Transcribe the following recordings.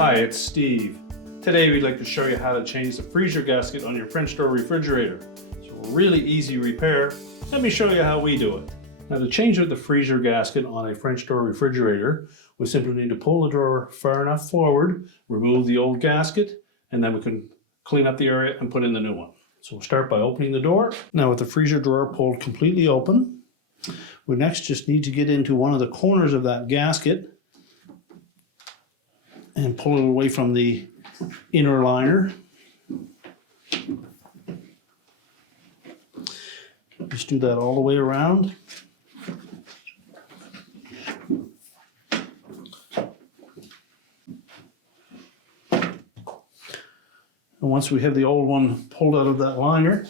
Hi, it's Steve. Today we'd like to show you how to change the freezer gasket on your French door refrigerator. It's a really easy repair. Let me show you how we do it. Now to change the freezer gasket on a French door refrigerator, we simply need to pull the door far enough forward, remove the old gasket, and then we can clean up the area and put in the new one. So we'll start by opening the door. Now with the freezer drawer pulled completely open, we next just need to get into one of the corners of that gasket and pull it away from the inner liner. Just do that all the way around. And once we have the old one pulled out of that liner,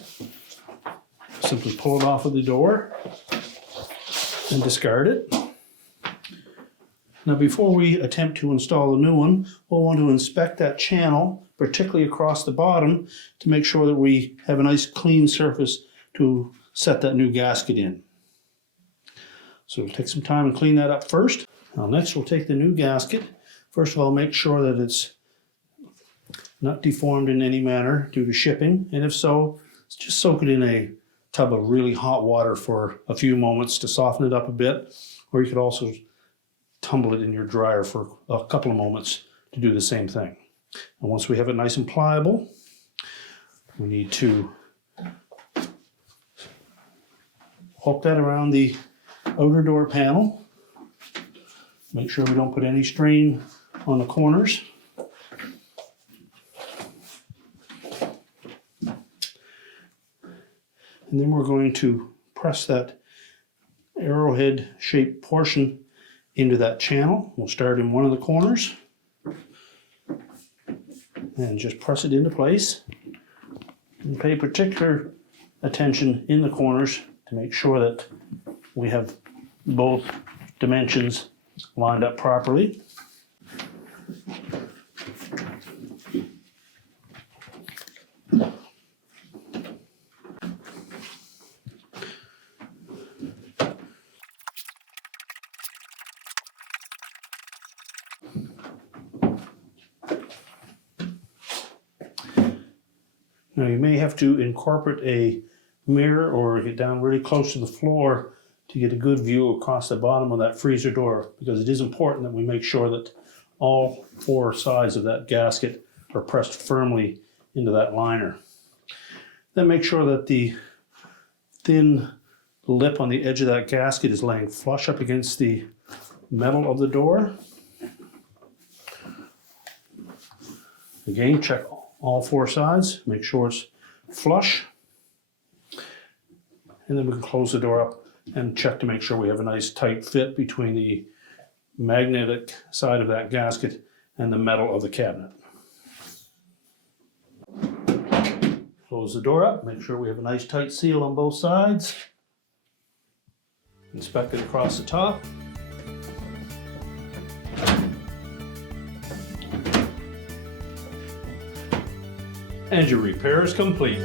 simply pull it off of the door and discard it. Now before we attempt to install the new one, we'll want to inspect that channel, particularly across the bottom, to make sure that we have a nice clean surface to set that new gasket in. So we'll take some time and clean that up first. Now next we'll take the new gasket. First of all, make sure that it's not deformed in any manner due to shipping, and if so, just soak it in a tub of really hot water for a few moments to soften it up a bit, or you could also tumble it in your dryer for a couple of moments to do the same thing. And once we have it nice and pliable, we need to hook that around the outer door panel. Make sure we don't put any strain on the corners. And then we're going to press that arrowhead shaped portion into that channel. We'll start in one of the corners and just press it into place. And pay particular attention in the corners to make sure that we have both dimensions lined up properly. Now you may have to incorporate a mirror or get down really close to the floor to get a good view across the bottom of that freezer door, because it is important that we make sure that all four sides of that gasket are pressed firmly into that liner. Then make sure that the thin lip on the edge of that gasket is laying flush up against the metal of the door. Again, check all four sides, make sure it's flush. And then we can close the door up and check to make sure we have a nice tight fit between the magnetic side of that gasket and the metal of the cabinet. Close the door up, make sure we have a nice tight seal on both sides. Inspect it across the top. And your repair is complete.